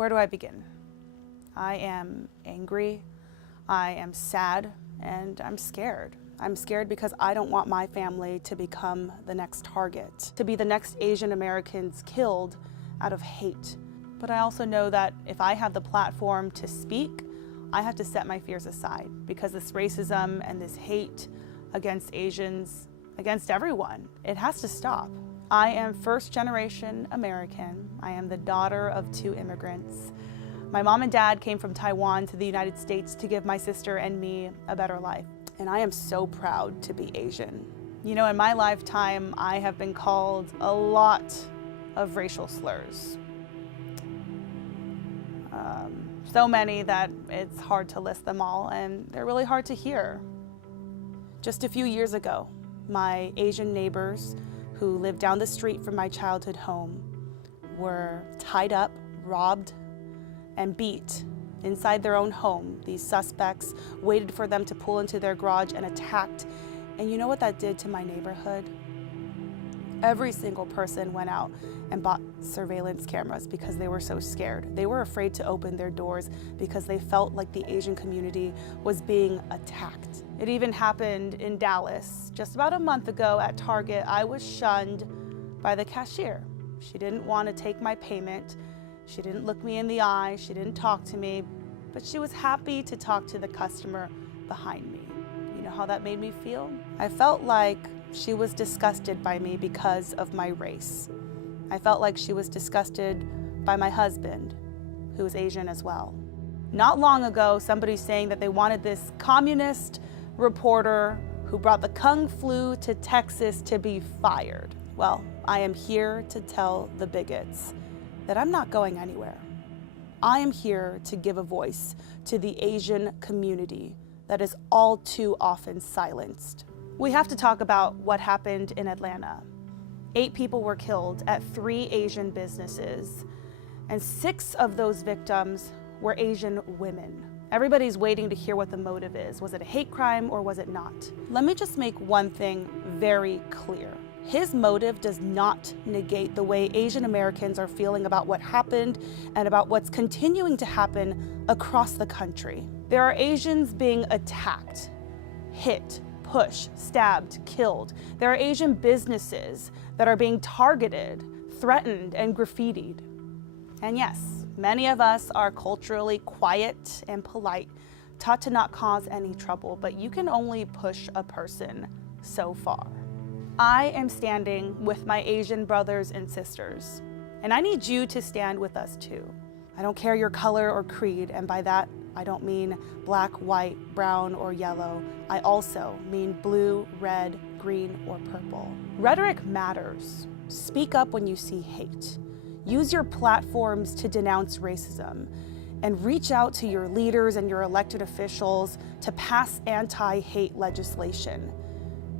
Where do I begin? I am angry, I am sad, and I'm scared. I'm scared because I don't want my family to become the next target, to be the next Asian Americans killed out of hate. But I also know that if I have the platform to speak, I have to set my fears aside because this racism and this hate against Asians, against everyone, it has to stop. I am first-generation American. I am the daughter of 2 immigrants. My mom and dad came from Taiwan to the United States to give my sister and me a better life. And I am so proud to be Asian. You know, in my lifetime, I have been called a lot of racial slurs. So many that it's hard to list them all, and they're really hard to hear. Just a few years ago, my Asian neighbors who lived down the street from my childhood home were tied up, robbed, and beat inside their own home. These suspects waited for them to pull into their garage and attacked. And you know what that did to my neighborhood? Every single person went out and bought surveillance cameras because they were so scared. They were afraid to open their doors because they felt like the Asian community was being attacked. It even happened in Dallas. Just about a month ago at Target, I was shunned by the cashier. She didn't want to take my payment. She didn't look me in the eye. She didn't talk to me, but she was happy to talk to the customer behind me. You know how that made me feel? I felt like she was disgusted by me because of my race. I felt like she was disgusted by my husband, who is Asian as well. Not long ago, somebody's saying that they wanted this communist reporter who brought the Kung flu to Texas to be fired. Well, I am here to tell the bigots that I'm not going anywhere. I am here to give a voice to the Asian community that is all too often silenced. We have to talk about what happened in Atlanta. 8 people were killed at 3 Asian businesses, and 6 of those victims were Asian women. Everybody's waiting to hear what the motive is. Was it a hate crime or was it not? Let me just make one thing very clear. His motive does not negate the way Asian Americans are feeling about what happened and about what's continuing to happen across the country. There are Asians being attacked, hit, pushed, stabbed, killed. There are Asian businesses that are being targeted, threatened, and graffitied. And yes, many of us are culturally quiet and polite, taught to not cause any trouble, but you can only push a person so far. I am standing with my Asian brothers and sisters, and I need you to stand with us too. I don't care your color or creed, and by that, I don't mean black, white, brown, or yellow. I also mean blue, red, green, or purple. Rhetoric matters. Speak up when you see hate. Use your platforms to denounce racism, and reach out to your leaders and your elected officials to pass anti-hate legislation.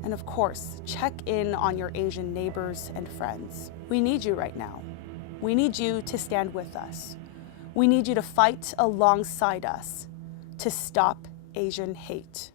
And of course, check in on your Asian neighbors and friends. We need you right now. We need you to stand with us. We need you to fight alongside us to stop Asian hate.